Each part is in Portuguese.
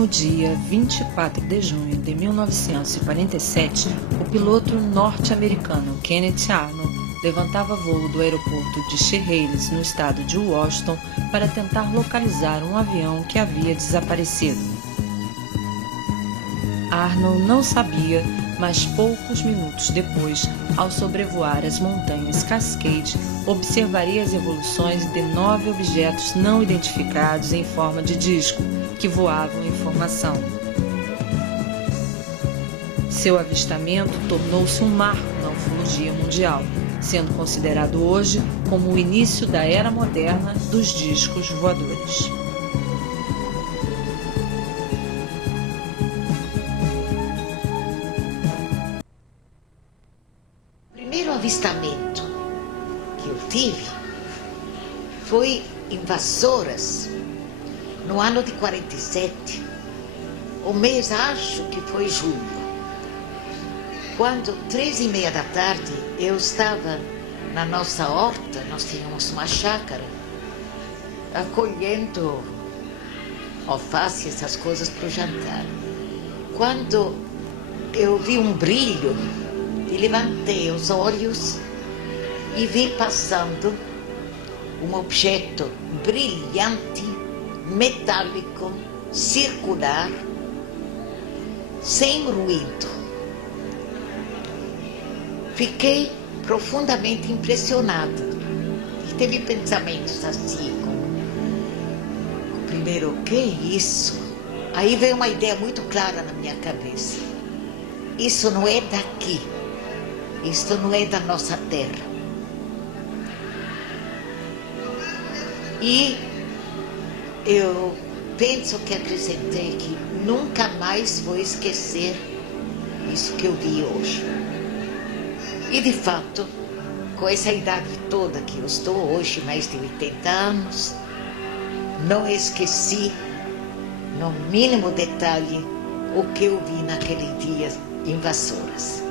No dia 24 de junho de 1947, o piloto norte-americano Kenneth Arnold levantava voo do aeroporto de Chehalis, no estado de Washington, para tentar localizar um avião que havia desaparecido. Arnold não sabia, mas poucos minutos depois, ao sobrevoar as montanhas Cascade, observaria as evoluções de 9 objetos não identificados em forma de disco, que voavam em formação. Seu avistamento tornou-se um marco na ufologia mundial, sendo considerado hoje como o início da era moderna dos discos voadores. O primeiro avistamento que eu tive foi em Vassouras, no ano de 47, o mês acho que foi julho, quando 3h30 da tarde eu estava na nossa horta, nós tínhamos uma chácara, colhendo alface, essas coisas para o jantar. Quando eu vi um brilho, e levantei os olhos e vi passando um objeto brilhante, metálico, circular, sem ruído. Fiquei profundamente impressionada e teve pensamentos assim, como primeiro, o que é isso? Aí veio uma ideia muito clara na minha cabeça. Isso não é daqui, isso não é da nossa terra. E eu penso que acrescentei que nunca mais vou esquecer isso que eu vi hoje. E de fato, com essa idade toda que eu estou hoje, mais de 80 anos, não esqueci, no mínimo detalhe, o que eu vi naquele dia em Vassouras.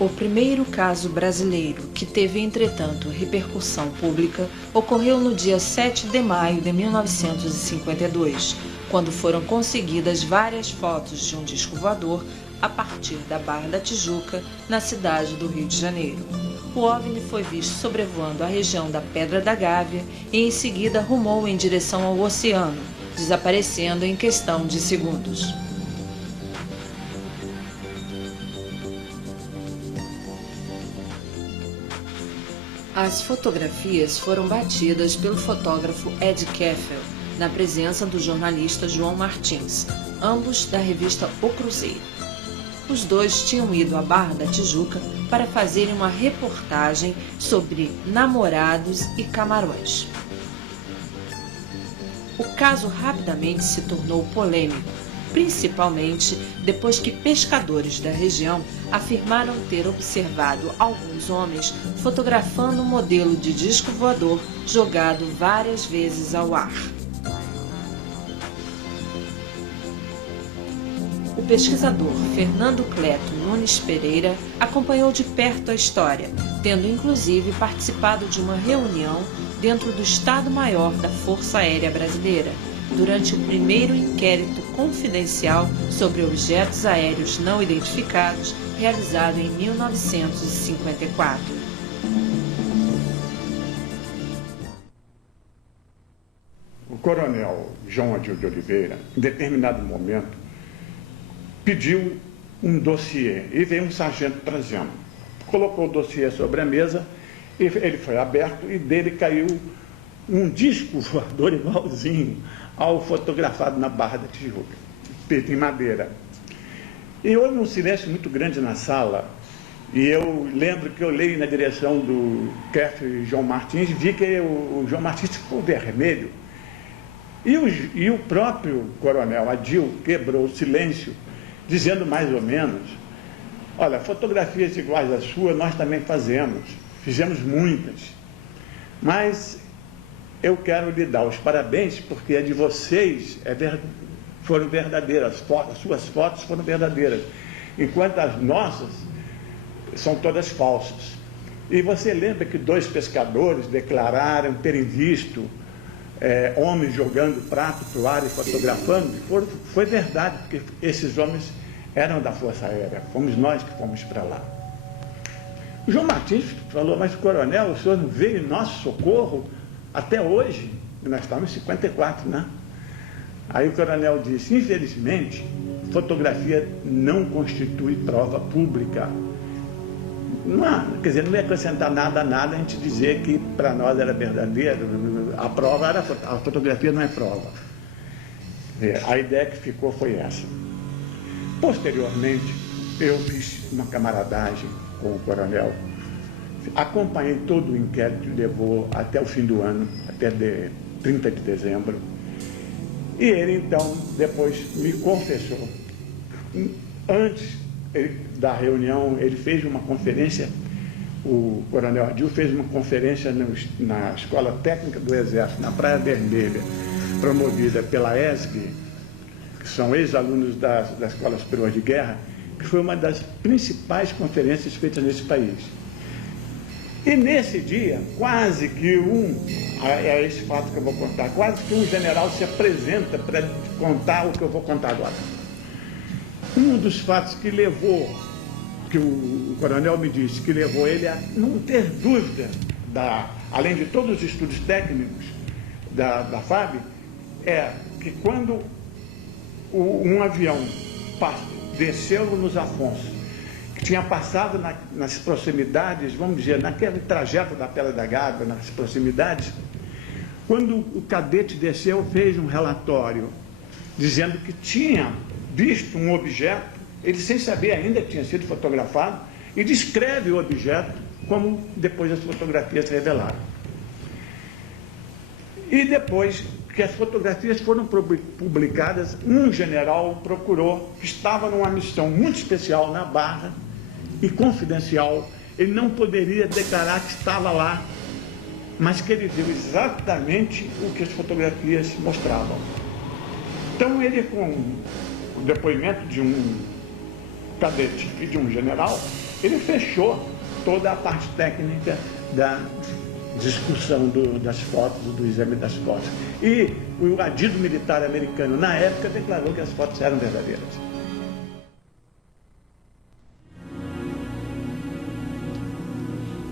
O primeiro caso brasileiro que teve, entretanto, repercussão pública ocorreu no dia 7 de maio de 1952, quando foram conseguidas várias fotos de um disco voador a partir da Barra da Tijuca, na cidade do Rio de Janeiro. O OVNI foi visto sobrevoando a região da Pedra da Gávea e em seguida rumou em direção ao oceano, desaparecendo em questão de segundos. As fotografias foram batidas pelo fotógrafo Ed Keffel, na presença do jornalista João Martins, ambos da revista O Cruzeiro. Os dois tinham ido à Barra da Tijuca para fazerem uma reportagem sobre namorados e camarões. O caso rapidamente se tornou polêmico, principalmente depois que pescadores da região afirmaram ter observado alguns homens fotografando um modelo de disco voador jogado várias vezes ao ar. O pesquisador Fernando Cleto Nunes Pereira acompanhou de perto a história, tendo inclusive participado de uma reunião dentro do Estado-Maior da Força Aérea Brasileira, durante o primeiro inquérito confidencial sobre objetos aéreos não identificados, realizado em 1954. O coronel João Adil de Oliveira, em determinado momento, pediu um dossiê e veio um sargento trazendo. Colocou o dossiê sobre a mesa, e ele foi aberto e dele caiu um disco voador igualzinho ao fotografado na Barra da Tijuca, feito em madeira. E houve um silêncio muito grande na sala, e eu lembro que eu olhei na direção do chefe João Martins e vi que o João Martins ficou vermelho. E o próprio coronel Adil quebrou o silêncio, dizendo mais ou menos: olha, fotografias iguais à sua nós também fizemos muitas, mas eu quero lhe dar os parabéns porque a de vocês foram verdadeiras, as suas fotos foram verdadeiras, enquanto as nossas são todas falsas. E você lembra que 2 pescadores declararam terem visto homens jogando prato para o ar e fotografando, foi verdade, porque esses homens eram da Força Aérea, fomos nós que fomos para lá. O João Martins falou, mas coronel, o senhor não veio em nosso socorro até hoje? Nós estávamos em 54, né? Aí o coronel disse, infelizmente, fotografia não constitui prova pública. Quer dizer, não ia acrescentar nada a nada a gente dizer que para nós era verdadeiro, a prova era, a fotografia não é prova. A ideia que ficou foi essa. Posteriormente, eu fiz uma camaradagem com o coronel, acompanhei todo o inquérito, levou até o fim do ano, até 30 de dezembro, e ele então depois me confessou. Antes da reunião, ele fez uma conferência, o coronel Adil fez uma conferência na Escola Técnica do Exército, na Praia Vermelha, promovida pela ESG, que são ex-alunos da Escola Superior de Guerra, que foi uma das principais conferências feitas nesse país. E nesse dia, quase que é esse fato que eu vou contar, quase que um general se apresenta para contar o que eu vou contar agora. Um dos fatos que levou, que o coronel me disse, que levou ele a não ter dúvida, além de todos os estudos técnicos da FAB, é que quando um avião desceu nos Afonso, que tinha passado nas proximidades, vamos dizer, naquele trajeto da Pedra da Gávea, nas proximidades, quando o cadete desceu, fez um relatório dizendo que tinha visto um objeto, ele sem saber ainda que tinha sido fotografado, e descreve o objeto como depois as fotografias revelaram. E depois que as fotografias foram publicadas, um general procurou, que estava numa missão muito especial na Barra e confidencial, ele não poderia declarar que estava lá, mas que ele viu exatamente o que as fotografias mostravam. Então ele, com o depoimento de um cadete e de um general, ele fechou toda a parte técnica da discussão das fotos, do exame das fotos. E o adido militar americano, na época, declarou que as fotos eram verdadeiras.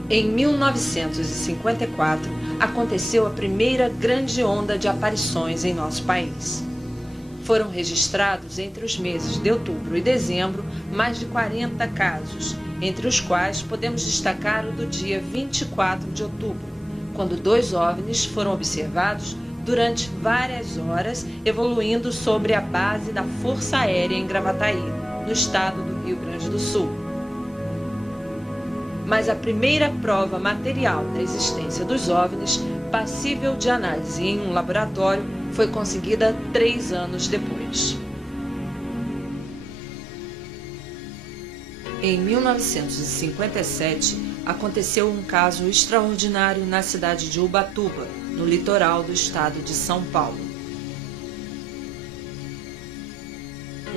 Em 1954, aconteceu a primeira grande onda de aparições em nosso país. Foram registrados entre os meses de outubro e dezembro mais de 40 casos, entre os quais podemos destacar o do dia 24 de outubro, quando 2 OVNIs foram observados durante várias horas, evoluindo sobre a base da Força Aérea em Gravataí, no estado do Rio Grande do Sul. Mas a primeira prova material da existência dos OVNIs, passível de análise em um laboratório, foi conseguida 3 anos depois. Em 1957, aconteceu um caso extraordinário na cidade de Ubatuba, no litoral do estado de São Paulo.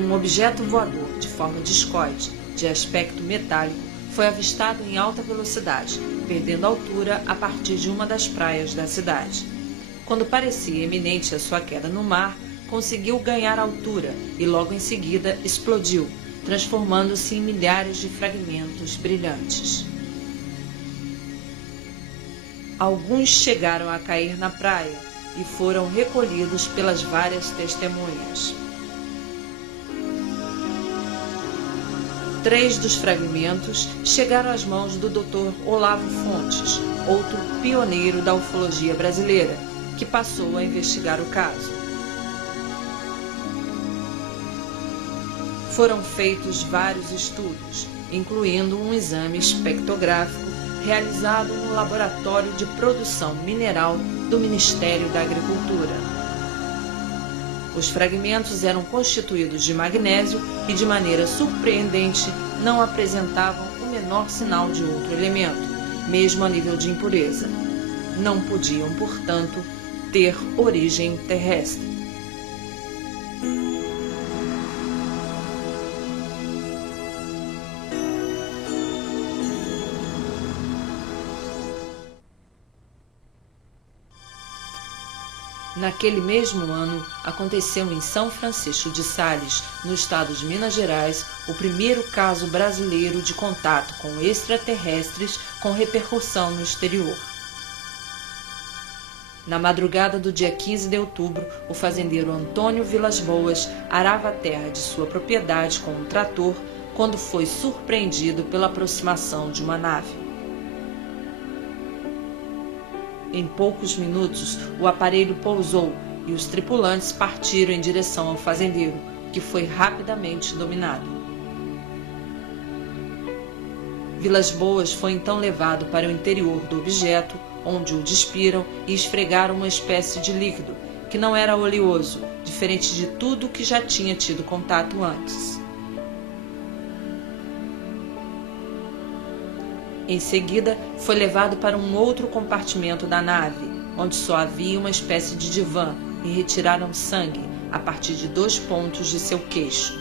Um objeto voador de forma discoide, de aspecto metálico, foi avistado em alta velocidade, perdendo altura a partir de uma das praias da cidade. Quando parecia iminente a sua queda no mar, conseguiu ganhar altura e logo em seguida explodiu, transformando-se em milhares de fragmentos brilhantes. Alguns chegaram a cair na praia e foram recolhidos pelas várias testemunhas. 3 dos fragmentos chegaram às mãos do Dr. Olavo Fontes, outro pioneiro da ufologia brasileira, que passou a investigar o caso. Foram feitos vários estudos, incluindo um exame espectrográfico realizado no Laboratório de Produção Mineral do Ministério da Agricultura. Os fragmentos eram constituídos de magnésio e, de maneira surpreendente, não apresentavam o menor sinal de outro elemento, mesmo a nível de impureza. Não podiam, portanto, ter origem terrestre. Naquele mesmo ano, aconteceu em São Francisco de Sales, no estado de Minas Gerais, o primeiro caso brasileiro de contato com extraterrestres com repercussão no exterior. Na madrugada do dia 15 de outubro, o fazendeiro Antônio Vilas Boas arava a terra de sua propriedade com um trator quando foi surpreendido pela aproximação de uma nave. Em poucos minutos, o aparelho pousou e os tripulantes partiram em direção ao fazendeiro, que foi rapidamente dominado. Vilas Boas foi então levado para o interior do objeto, onde o despiram e esfregaram uma espécie de líquido, que não era oleoso, diferente de tudo que já tinha tido contato antes. Em seguida, foi levado para um outro compartimento da nave, onde só havia uma espécie de divã, e retiraram sangue a partir de 2 pontos de seu queixo.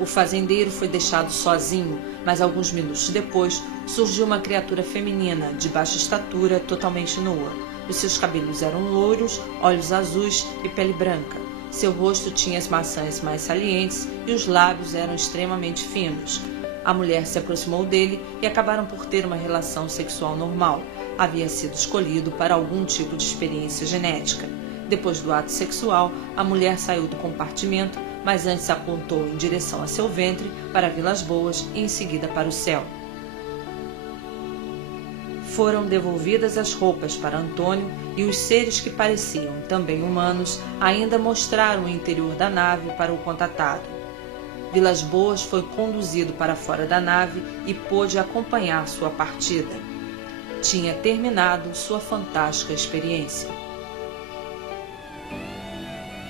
O fazendeiro foi deixado sozinho, mas alguns minutos depois surgiu uma criatura feminina de baixa estatura, totalmente nua. Os seus cabelos eram louros, olhos azuis e pele branca. Seu rosto tinha as maçãs mais salientes e os lábios eram extremamente finos. A mulher se aproximou dele e acabaram por ter uma relação sexual normal. Havia sido escolhido para algum tipo de experiência genética. Depois do ato sexual, a mulher saiu do compartimento, mas antes apontou em direção a seu ventre, para Vilas Boas e em seguida para o céu. Foram devolvidas as roupas para Antônio e os seres que pareciam também humanos ainda mostraram o interior da nave para o contatado. Vilas Boas foi conduzido para fora da nave e pôde acompanhar sua partida. Tinha terminado sua fantástica experiência.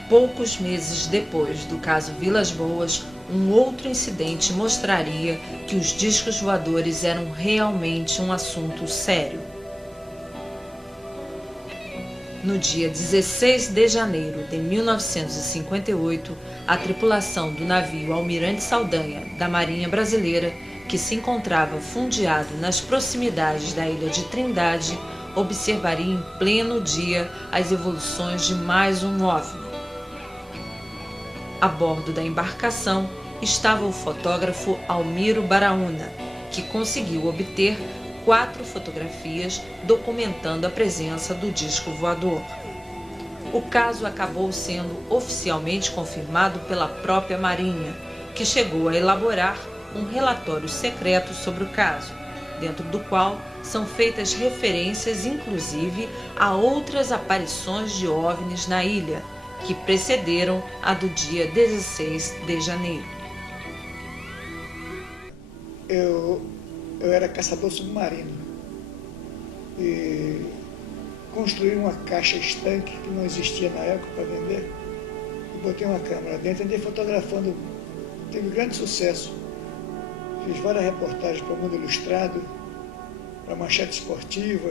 Poucos meses depois do caso Vilas Boas, um outro incidente mostraria que os discos voadores eram realmente um assunto sério. No dia 16 de janeiro de 1958, a tripulação do navio Almirante Saldanha, da Marinha Brasileira, que se encontrava fundeado nas proximidades da ilha de Trindade, observaria em pleno dia as evoluções de mais um OVNI. A bordo da embarcação estava o fotógrafo Almiro Baraúna, que conseguiu obter 4 fotografias documentando a presença do disco voador. O caso acabou sendo oficialmente confirmado pela própria Marinha, que chegou a elaborar um relatório secreto sobre o caso, dentro do qual são feitas referências inclusive a outras aparições de OVNIs na ilha, que precederam a do dia 16 de janeiro. Eu era caçador submarino e construí uma caixa estanque que não existia na época para vender e botei uma câmera dentro e andei fotografando. Teve grande sucesso. Fiz várias reportagens para o Mundo Ilustrado, para a Manchete Esportiva.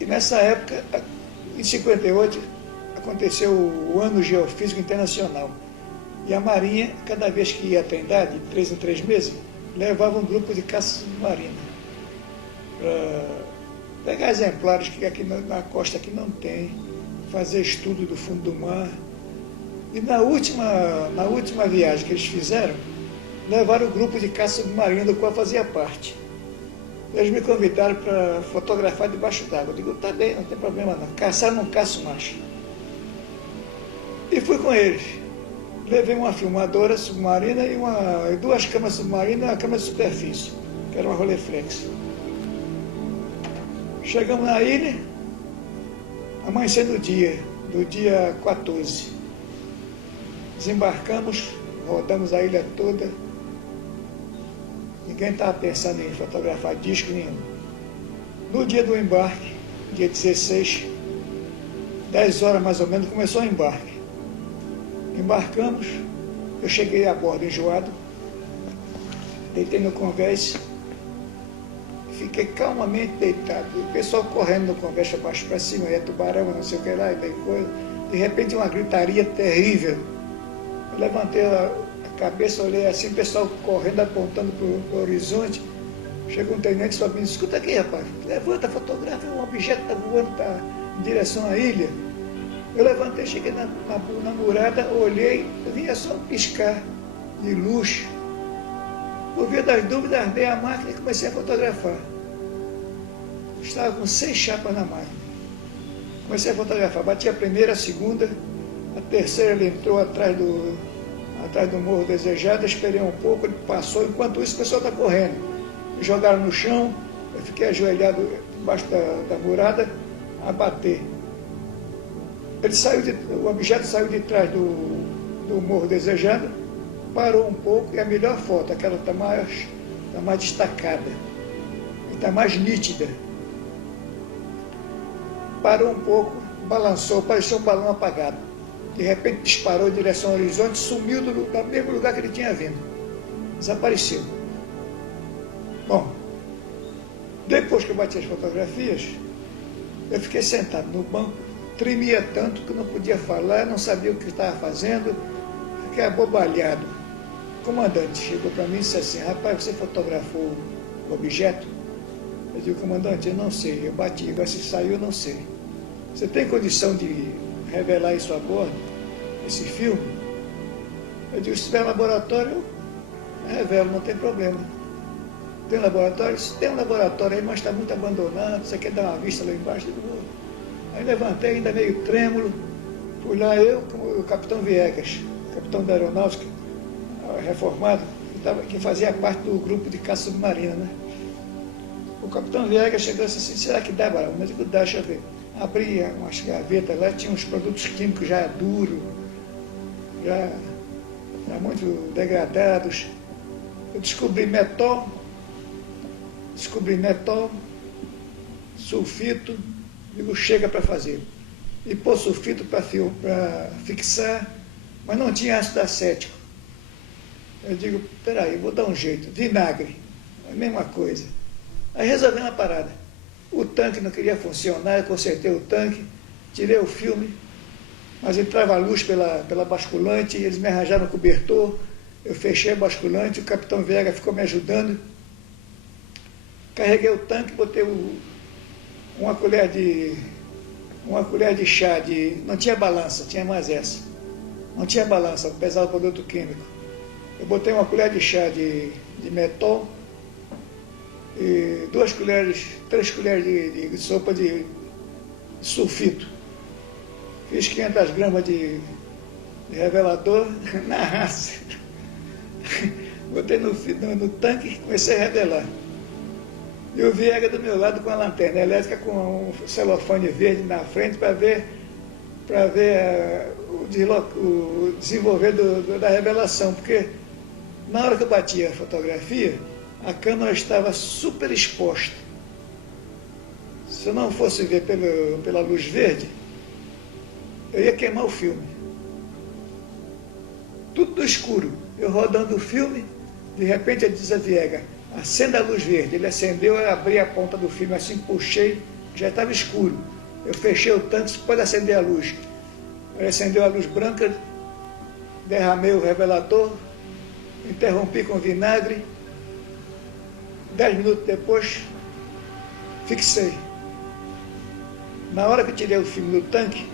E nessa época, em 58, aconteceu o Ano Geofísico Internacional. E a Marinha, cada vez que ia à Trindade, de 3 em 3 meses, levava um grupo de caça submarina para pegar exemplares que aqui na costa aqui não tem, fazer estudo do fundo do mar. E na última viagem que eles fizeram, levaram o grupo de caça submarina do qual fazia parte. Eles me convidaram para fotografar debaixo d'água. Eu digo, tá bem, não tem problema não. Caçar não caço mais. E fui com eles. Levei uma filmadora submarina e 2 câmeras submarinas e uma câmera de superfície, que era uma Rolleiflex. Chegamos na ilha, amanhecendo do dia 14. Desembarcamos, rodamos a ilha toda. Ninguém estava pensando em fotografar disco nenhum. No dia do embarque, dia 16, 10 horas mais ou menos, começou o embarque. Embarcamos, eu cheguei a bordo enjoado, deitei no convés, fiquei calmamente deitado. O pessoal correndo no convés para baixo para cima, ia tubarão, não sei o que lá, e daí coisa. De repente uma gritaria terrível. Eu levantei a cabeça, olhei assim, o pessoal correndo, apontando para o horizonte. Chegou um tenente só me disse, escuta aqui, rapaz, levanta, fotografa, um objeto está voando, está em direção à ilha. Eu levantei, cheguei na murada, olhei, eu vinha só piscar de luz. Por via das dúvidas, armei a máquina e comecei a fotografar. Estava com 6 chapas na máquina. Comecei a fotografar, bati a primeira, a segunda, a terceira ele entrou atrás do Morro Desejado, esperei um pouco, ele passou, enquanto isso o pessoal está correndo. Me jogaram no chão, eu fiquei ajoelhado embaixo da murada a bater. O objeto saiu de trás do Morro Desejado, parou um pouco, e a melhor foto, aquela está mais destacada, está mais nítida. Parou um pouco, balançou, parecia um balão apagado. De repente disparou em direção ao horizonte, sumiu do mesmo lugar que ele tinha vindo. Desapareceu. Bom, depois que eu bati as fotografias, eu fiquei sentado no banco, tremia tanto que não podia falar, não sabia o que estava fazendo, fiquei abobalhado. O comandante chegou para mim e disse assim, rapaz, você fotografou o objeto? Eu digo, comandante, eu não sei, eu bati, agora se saiu, eu não sei. Você tem condição de revelar isso a bordo, esse filme? Eu digo, se tiver laboratório, eu revelo, não tem problema. Tem laboratório? Tem um laboratório aí, mas está muito abandonado, você quer dar uma vista lá embaixo? Eu digo, aí levantei, ainda meio trêmulo, fui lá eu com o capitão Viegas, capitão da aeronáutica, reformado, que fazia parte do grupo de caça submarina, né? O capitão Viegas chegou assim, será que dá, Barão? Mas eu digo, dá, deixa eu ver. Abri umas gavetas lá, tinha uns produtos químicos já duros, já muito degradados. Eu descobri metol, sulfito, digo, chega para fazer. E pôr sulfito para fixar, mas não tinha ácido acético. Eu digo, peraí, vou dar um jeito. Vinagre, a mesma coisa. Aí resolvi uma parada. O tanque não queria funcionar, eu consertei o tanque, tirei o filme, mas entrava a luz pela basculante, eles me arranjaram o cobertor, eu fechei a basculante, o capitão Viegas ficou me ajudando. Carreguei o tanque, botei uma colher de chá não tinha balança, tinha mais essa. Não tinha balança, pesava o produto químico. Eu botei uma colher de chá de metol e 3 colheres de sopa de sulfito. Fiz 500 gramas de revelador na raça. Botei no tanque e comecei a revelar. E o Viegas do meu lado com a lanterna elétrica, com um celofane verde na frente para ver o desenvolver da revelação, porque na hora que eu bati a fotografia, a câmera estava super exposta. Se eu não fosse ver pela luz verde, eu ia queimar o filme. Tudo no escuro. Eu rodando o filme, de repente ele diz a Viegas, acenda a luz verde. Ele acendeu, eu abri a ponta do filme assim, puxei, já estava escuro. Eu fechei o tanque, pode acender a luz. Ele acendeu a luz branca, derramei o revelador, interrompi com vinagre. 10 minutos depois, fixei. Na hora que eu tirei o filme do tanque,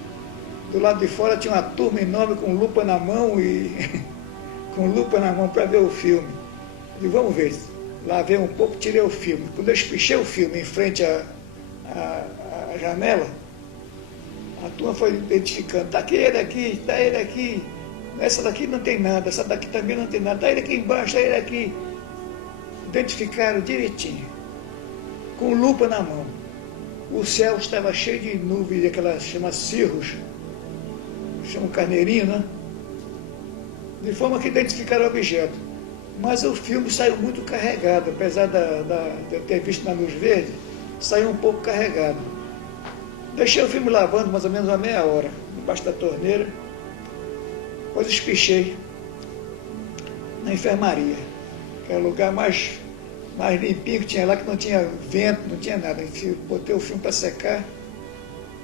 do lado de fora tinha uma turma enorme com lupa na mão para ver o filme. Eu digo, vamos ver. Lavei um pouco, tirei o filme. Quando eu espichei o filme em frente à janela, a turma foi identificando, está aqui, ele aqui, está ele aqui. Essa daqui não tem nada, essa daqui também não tem nada, está ele aqui embaixo, está ele aqui. Identificaram direitinho, com lupa na mão. O céu estava cheio de nuvens, aquelas chama cirros, chama carneirinho, né? De forma que identificaram o objeto. Mas o filme saiu muito carregado, apesar de eu ter visto na luz verde, saiu um pouco carregado. Deixei o filme lavando mais ou menos uma meia hora, debaixo da torneira, depois espichei na enfermaria, que era o lugar mais limpinho que tinha lá, que não tinha vento, não tinha nada. Botei o filme para secar,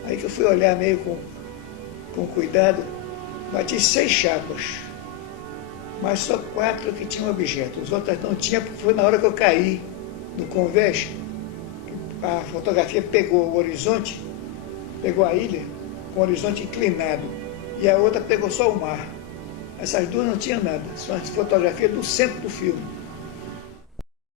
aí que eu fui olhar meio com cuidado, bati 6 chapas, mas só 4 que tinham objeto, os outros não tinham, porque foi na hora que eu caí, do convés, a fotografia pegou o horizonte, pegou a ilha com o horizonte inclinado, e a outra pegou só o mar. Essas duas não tinham nada, são as fotografias do centro do filme.